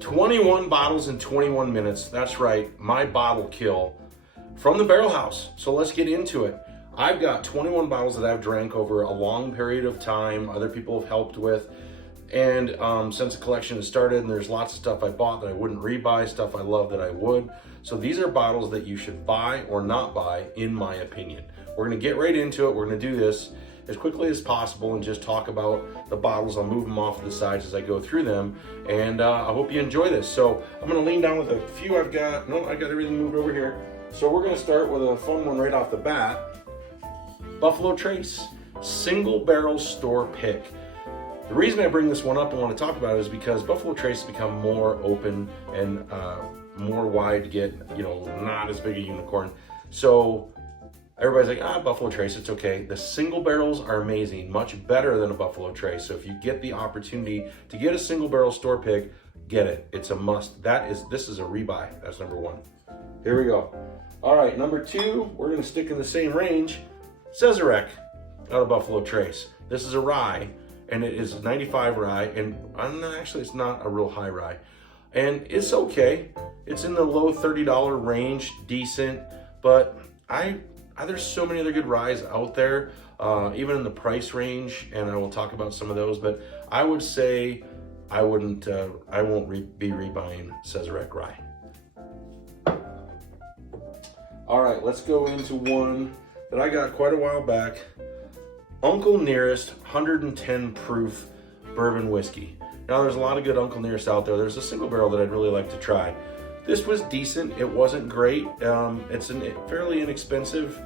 21 bottles in 21 minutes. That's right, my bottle kill from the barrel house. So let's get into it. I've got 21 bottles that I've drank over a long period of time. Other people have helped with. And since the collection has started, and there's lots of stuff I bought that I wouldn't rebuy, stuff I love that I would. So these are bottles that you should buy or not buy, in my opinion. We're gonna get right into it. We're gonna do this as quickly as possible and just talk about the bottles. I'll move them off to the sides as I go through them. And I hope you enjoy this. So I'm gonna lean down with a few I've got. No, I got everything moved over here. So we're gonna start with a fun one right off the bat. Buffalo Trace, single barrel store pick. The reason I bring this one up and want to talk about it is because Buffalo Trace has become more open and more wide to get, you know, not as big a unicorn. So everybody's like, Buffalo Trace, it's okay. The single barrels are amazing, much better than a Buffalo Trace. So if you get the opportunity to get a single barrel store pick, get it. It's a must. This is a rebuy. That's number one. Here we go. All right, number two, we're gonna stick in the same range. Sazerac out of Buffalo Trace. This is a rye, and it is 95 rye, and actually it's not a real high rye. And it's okay. It's in the low $30 range, decent, but there's so many other good ryes out there, even in the price range, and I will talk about some of those, but I would say I won't be rebuying Sazerac rye. All right, let's go into one that I got quite a while back. Uncle Nearest 110 proof bourbon whiskey. Now there's a lot of good Uncle Nearest out there. There's a single barrel that I'd really like to try. This was decent. It wasn't great. It's fairly inexpensive.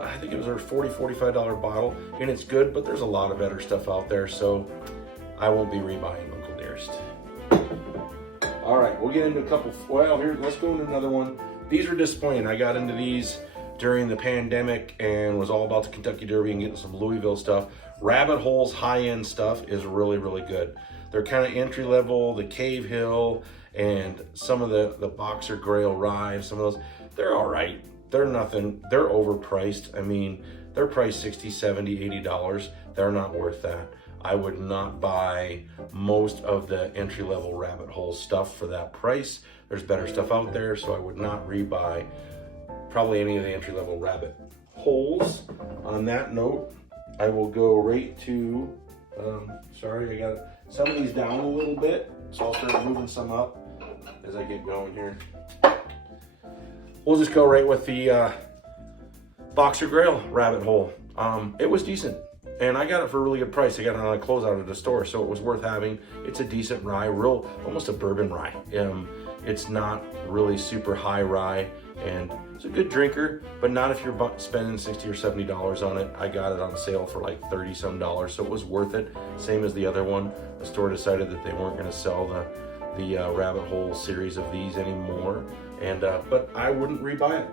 I think it was a $45 bottle, and it's good, but there's a lot of better stuff out there, so I won't be rebuying Uncle Nearest. All right, we'll get into a couple. Well, here, let's go into another one. These were disappointing. I got into these during the pandemic and was all about the Kentucky Derby and getting some Louisville stuff. Rabbit Hole's high-end stuff is really, really good. They're kind of entry-level, the Cave Hill, and some of the Boxer Grail rye, some of those, they're all right. They're nothing, they're overpriced. I mean, they're priced $60, $70, $80. They're not worth that. I would not buy most of the entry-level Rabbit Hole stuff for that price. There's better stuff out there, so I would not rebuy probably any of the entry-level Rabbit Holes. On that note, I will go right to, sorry, I got some of these down a little bit, so I'll start moving some up as I get going here. We'll just go right with the Boxer Grail Rabbit Hole. It was decent, and I got it for a really good price. I got it on a closeout at the store, so it was worth having. It's a decent rye, almost a bourbon rye. It's not really super high rye, and it's a good drinker, but not if you're spending $60 or $70 on it. I got it on sale for like 30 some dollars, so it was worth it. Same as the other one. The store decided that they weren't going to sell the Rabbit Hole series of these anymore, and but I wouldn't rebuy it.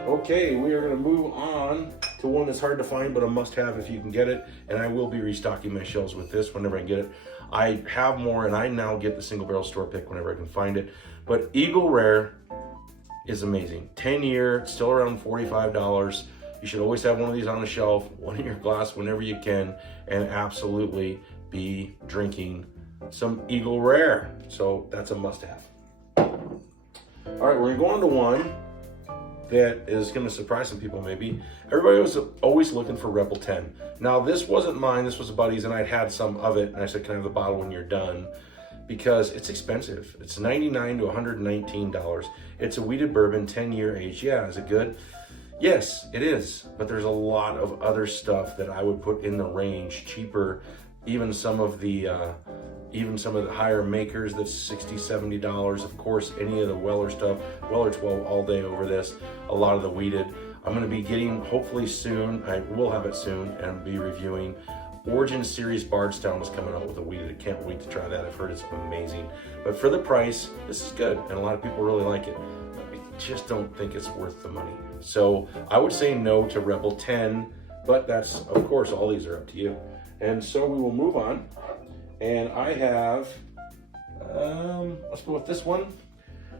Okay, we are going to move on to one that's hard to find, but a must-have if you can get it, and I will be restocking my shelves with this whenever I get it. I have more, and I now get the single barrel store pick whenever I can find it, but Eagle Rare is amazing. 10-year, still around $45. You should always have one of these on the shelf, one in your glass whenever you can, and absolutely be drinking some Eagle Rare. So that's a must-have. All right, we're gonna go on to one that is gonna surprise some people maybe. Everybody was always looking for Rebel 10. Now this wasn't mine, this was a buddy's, and I'd had some of it, and I said, can I have the bottle when you're done? Because it's expensive. It's $99 to $119. It's a wheated bourbon, 10-year age. Yeah, is it good? Yes, it is. But there's a lot of other stuff that I would put in the range, cheaper. Even some of the higher makers, that's $60, $70. Of course, any of the Weller stuff. Weller 12 all day over this. A lot of the wheated. I'm going to be getting, hopefully soon, I will have it soon, and be reviewing Origin Series Bardstown is coming out with a wheated. I can't wait to try that. I've heard it's amazing. But for the price, this is good, and a lot of people really like it. I just don't think it's worth the money. So I would say no to Rebel 10, but that's, of course, all these are up to you. And so we will move on. And I have, let's go with this one.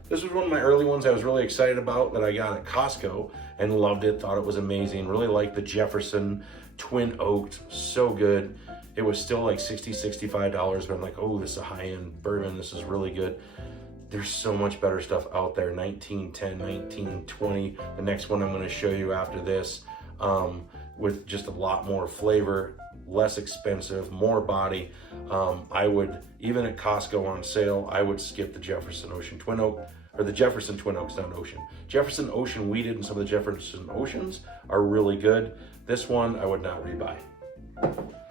This was one of my early ones I was really excited about that I got at Costco and loved it, thought it was amazing. Really liked the Jefferson Twin Oaked, so good. It was still like $60, $65, but I'm like, oh, this is a high-end bourbon. This is really good. There's so much better stuff out there. 1910, 1920. The next one I'm going to show you after this, with just a lot more flavor, less expensive, more body. I would, even at Costco on sale, I would skip the Jefferson Ocean Twin Oak, or the Jefferson Twin Oaks, not Ocean. Jefferson Ocean Wheated and some of the Jefferson Oceans are really good. This one I would not rebuy.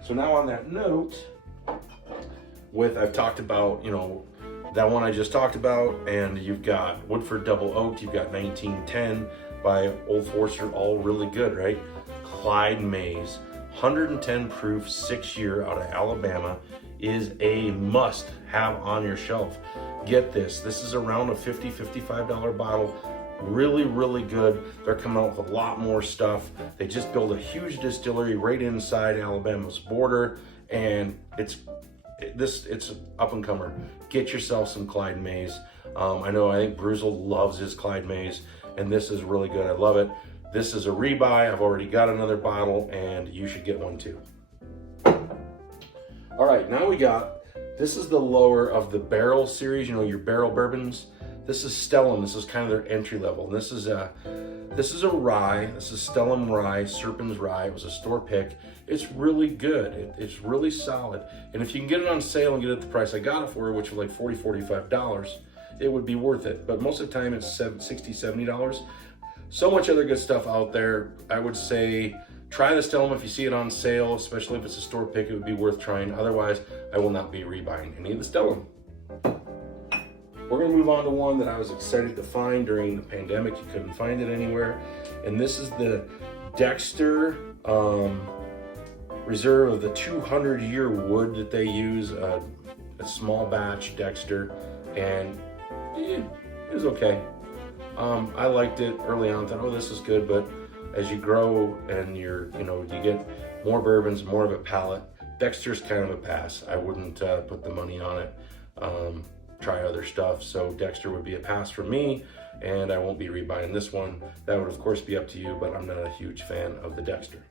So now on that note, I've talked about, you know, that one I just talked about, and you've got Woodford Double Oaked, you've got 1910 by Old Forester, all really good, right? Clyde Mays, 110 proof, 6-year out of Alabama, is a must have on your shelf. Get this, this is around a $50, $55 bottle. Really, really good. They're coming out with a lot more stuff. They just built a huge distillery right inside Alabama's border, and it's up and comer. Get yourself some Clyde Mays. I think Bruzel loves his Clyde Mays, and this is really good. I love it. This is a rebuy. I've already got another bottle, and you should get one too. All right, now this is the lower of the barrel series, you know, your barrel bourbons. This is Stellum. This is kind of their entry level. And this is a rye. This is Stellum Rye, Serpent's Rye. It was a store pick. It's really good. It's really solid. And if you can get it on sale and get it at the price I got it for, which was like $40, $45, it would be worth it. But most of the time it's $60, $70. So much other good stuff out there. I would say try the Stellum if you see it on sale, especially if it's a store pick, it would be worth trying. Otherwise, I will not be rebuying any of the Stellum. We're gonna move on to one that I was excited to find during the pandemic. You couldn't find it anywhere. And this is the DEXTER Reserve of the 200-year wood that they use, a small batch DEXTER, and it was okay. I liked it early on, thought, oh, this is good, but as you grow and you get more bourbons, more of a palate, DEXTER's kind of a pass. I wouldn't put the money on it. Try other stuff. So DEXTER would be a pass for me, and I won't be rebuying this one. That would of course be up to you, but I'm not a huge fan of the DEXTER.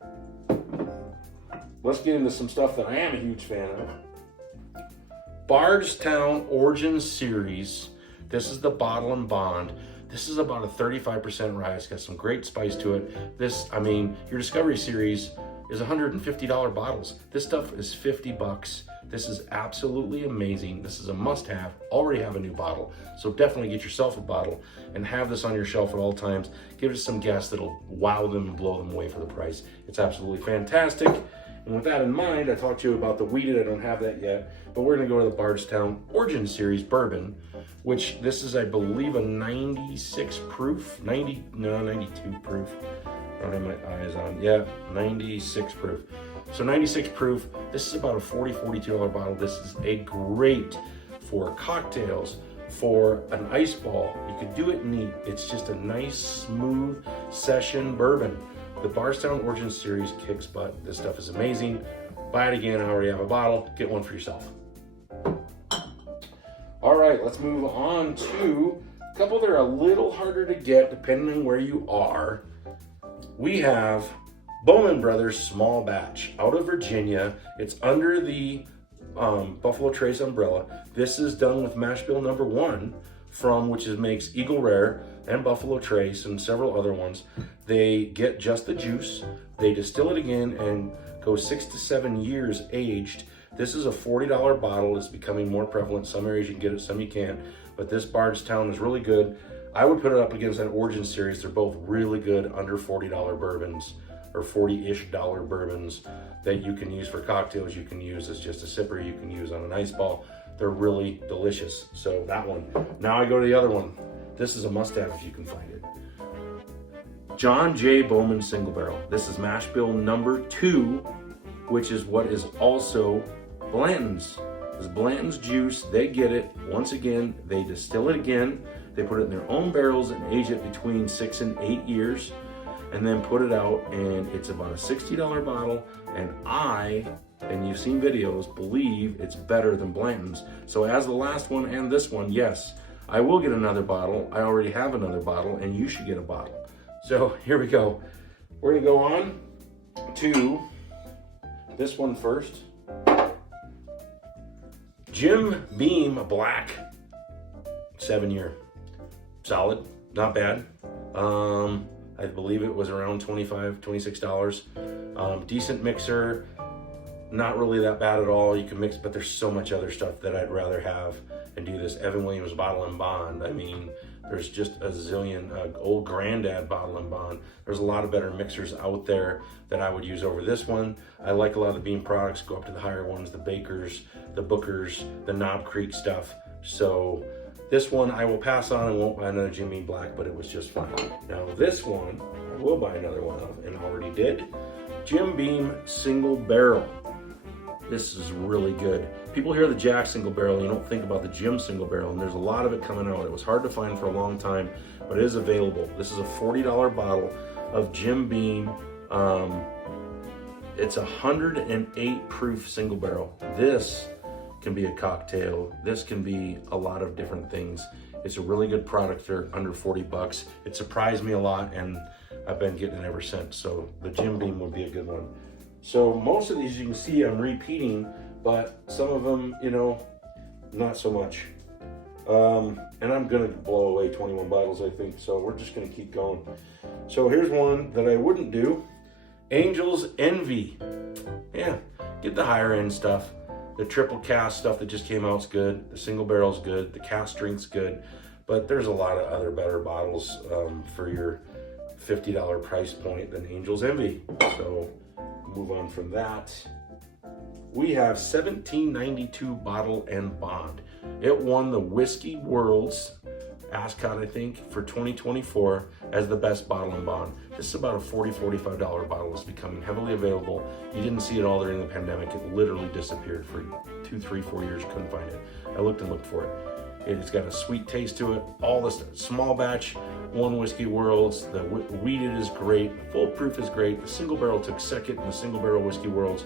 Let's get into some stuff that I am a huge fan of. Bardstown Origin Series. This is the Bottle and Bond. This is about a 35% rye. It's got some great spice to it. Your Discovery Series is $150 bottles. This stuff is $50. This is absolutely amazing. This is a must-have. Already have a new bottle, so definitely get yourself a bottle and have this on your shelf at all times. Give it to some guests that'll wow them and blow them away for the price. It's absolutely fantastic. And with that in mind, I talked to you about the wheated. I don't have that yet, but we're gonna go to the Bardstown Origin Series bourbon, which this is, I believe, a 96 proof, 92 proof. I don't have my eyes on. Yeah, 96 proof. So 96 proof, this is about a $40, $42 bottle. This is a great for cocktails, for an ice ball. You could do it neat. It's just a nice, smooth session bourbon. The Bardstown Origin Series kicks butt. This stuff is amazing. Buy it again, I already have a bottle. Get one for yourself. All right, let's move on to a couple that are a little harder to get depending on where you are. We have Bowman Brothers Small Batch out of Virginia. It's under the Buffalo Trace umbrella. This is done with mash bill number 1 which makes Eagle Rare and Buffalo Trace and several other ones. They get just the juice, they distill it again and go 6 to 7 years aged. This is a $40 bottle. It's becoming more prevalent. Some areas you can get it, some you can't, but this Bardstown is really good. I would put it up against that Origin Series. They're both really good under $40 bourbons, or $40-ish bourbons that you can use for cocktails. You can use as just a sipper. You can use on an ice ball. They're really delicious. So that one. Now I go to the other one. This is a must-have if you can find it. John J. Bowman Single Barrel. This is mash bill number 2, which is what is also Blanton's. This is Blanton's juice. They get it. Once again, they distill it again. They put it in their own barrels and age it between 6 and 8 years, and then put it out, and it's about a $60 bottle, and you've seen videos, believe it's better than Blanton's. So as the last one and this one, yes, I will get another bottle. I already have another bottle, and you should get a bottle. So here we go. We're gonna go on to this one first. Gim Beam Black, 7-year. Solid, not bad. I believe it was around $25, $26. Decent mixer, not really that bad at all. You can mix, but there's so much other stuff that I'd rather have and do this. Evan Williams Bottle and Bond. I mean, there's just a zillion, old granddad Bottle and Bond. There's a lot of better mixers out there that I would use over this one. I like a lot of the Beam products, go up to the higher ones, the Bakers, the Bookers, the Knob Creek stuff. So this one I will pass on and won't buy another Gim Beam Black, but it was just fun. Now this one, I will buy another one of, and already did. Gim Beam Single Barrel. This is really good. People hear the Jack Single Barrel, you don't think about the Gim Single Barrel, and there's a lot of it coming out. It was hard to find for a long time, but it is available. This is a $40 bottle of Gim Beam. It's 108 proof single barrel. This can be a cocktail. This can be a lot of different things. It's a really good product for under 40 bucks. It surprised me a lot, and I've been getting it ever since. So the Gim Beam would be a good one. So most of these you can see I'm repeating, but some of them, you know, not so much. And I'm gonna blow away 21 bottles, I think, so we're just gonna keep going. So here's one that I wouldn't do. Angel's Envy. Yeah, get the higher end stuff. The triple cast stuff that just came out is good. The single barrel's good. The cast strength's good. But there's a lot of other better bottles for your $50 price point than Angel's Envy. So move on from that. We have 1792 Bottle and Bond. It won the Whiskey World's Ascot, I think, for 2024 as the best bottle and bond. This is about a $40, $45 bottle. It's becoming heavily available. You didn't see it all during the pandemic. It literally disappeared for 2, 3, 4 years. Couldn't find it. I looked and looked for it. It's got a sweet taste to it. All this small batch, won Whiskey Worlds. The wheated is great. The full proof is great. The single barrel took second in the single barrel Whiskey Worlds.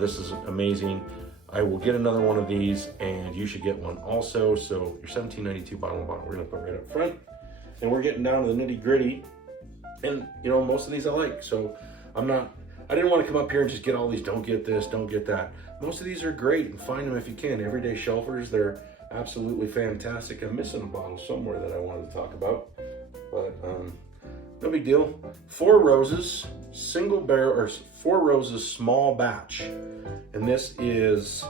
This is amazing. I will get another one of these, and you should get one also. So your 1792 bottle and bond, we're gonna put right up front. And we're getting down to the nitty gritty. And you know, most of these I like. So I didn't want to come up here and just get all these, don't get this, don't get that. Most of these are great, and find them if you can. Everyday shelfers, they're absolutely fantastic. I'm missing a bottle somewhere that I wanted to talk about, but no big deal. Four Roses single barrel, or Four Roses small batch, and this is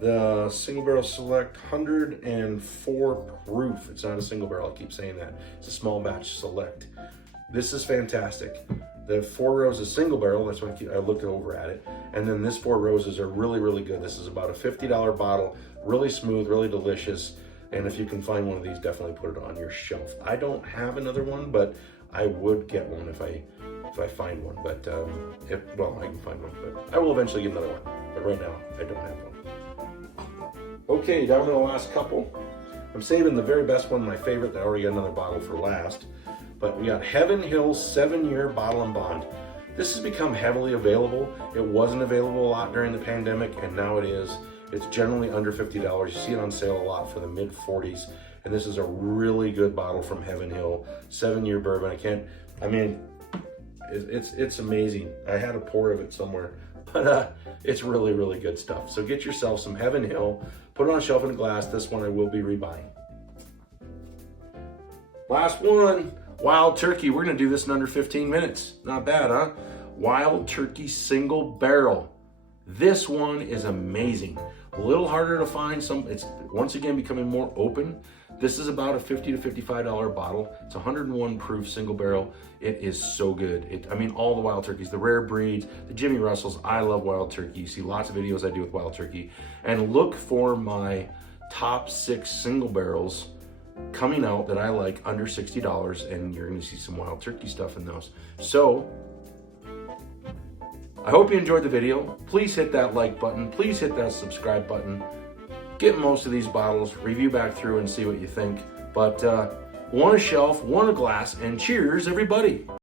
the single barrel select 104 proof. It's not a single barrel, I keep saying that. It's a small batch select. This is fantastic. The Four Roses single barrel, that's why I looked over at it. And then this Four Roses are really, really good. This is about a $50 bottle, really smooth, really delicious. And if you can find one of these, definitely put it on your shelf. I don't have another one, but I would get one if I find one. But well, I can find one, but I will eventually get another one. But right now, I don't have one. Okay, down to the last couple. I'm saving the very best one, my favorite, that I already got another bottle for last. But we got Heaven Hill 7-year bottle and bond. This has become heavily available. It wasn't available a lot during the pandemic, and now it is. It's generally under $50. You see it on sale a lot for the mid 40s. And this is a really good bottle from Heaven Hill, 7-year bourbon. It's amazing. I had a pour of it somewhere, but it's really, really good stuff. So get yourself some Heaven Hill, put it on a shelf in a glass. This one I will be rebuying. Last one, Wild Turkey. We're gonna do this in under 15 minutes. Not bad, huh? Wild Turkey single barrel. This one is amazing. A little harder to find. It's once again becoming more open. This is about a $50 to $55 bottle. It's 101 proof single barrel. It is so good. All the Wild Turkeys, the rare breeds, the Jimmy Russells. I love Wild Turkey. You see lots of videos I do with Wild Turkey. And look for my top 6 single barrels coming out that I like under $60, and you're gonna see some Wild Turkey stuff in those. So, I hope you enjoyed the video. Please hit that like button. Please hit that subscribe button. Get most of these bottles, review back through and see what you think. But one a shelf, one a glass, and cheers, everybody.